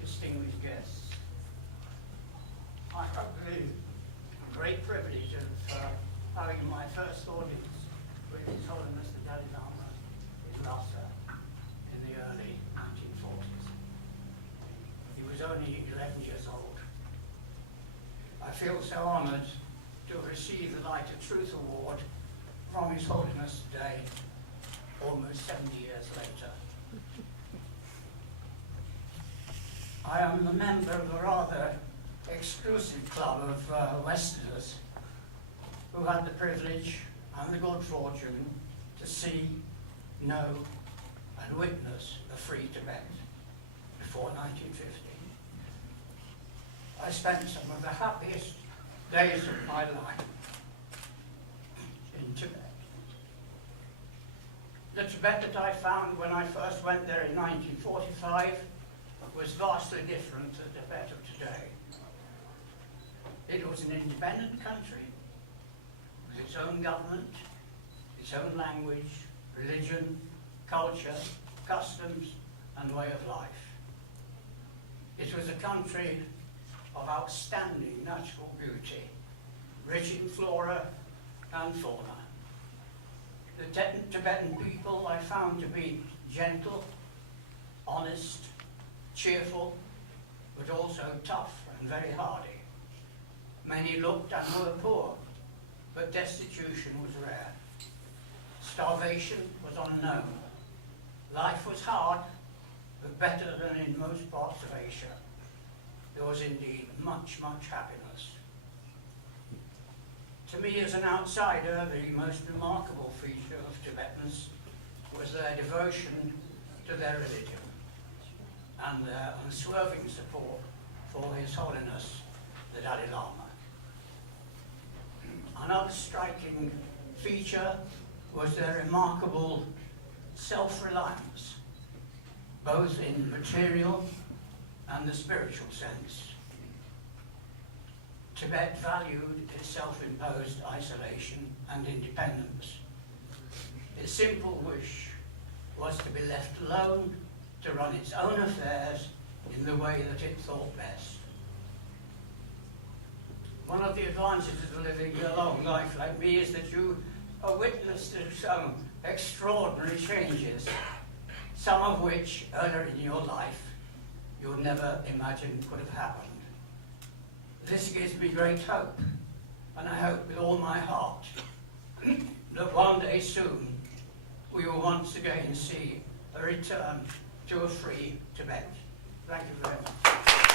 distinguished guests, I have the great privilege of having my first audience with His Holiness the Dalai Lama in Lhasa in the early 1940s. He was only 11 years old. I feel so honoured to have received the Light of Truth Award from His Holiness today, almost 70 years later. I am a member of a rather exclusive club of Westerners who had the privilege and the good fortune to see, know and witness a free Tibet before 1950. I spent some of the happiest days of my life in Tibet. The Tibet that I found when I first went there in 1945 was vastly different to the Tibet of today. It was an independent country with its own government, its own language, religion, culture, customs, and way of life. It was a country of outstanding natural beauty, rich in flora and fauna. The Tibetan people I found to be gentle, honest, cheerful, but also tough and very hardy. Many looked and were poor, but destitution was rare. Starvation was unknown. Life was hard, but better than in most parts of Asia. There was indeed much, much happiness. To me, as an outsider, the most remarkable feature of Tibetans was their devotion to their religion and their unswerving support for His Holiness the Dalai Lama. Another striking feature was their remarkable self-reliance, both in material and the spiritual sense. Tibet valued its self-imposed isolation and independence. Its simple wish was to be left alone to run its own affairs in the way that it thought best. One of the advantages of living a long life like me is that you are witness to some extraordinary changes, some of which earlier in your life you would never imagine could have happened. This gives me great hope, and I hope with all my heart that one day soon we will once again see a return to a free Tibet. Thank you very much.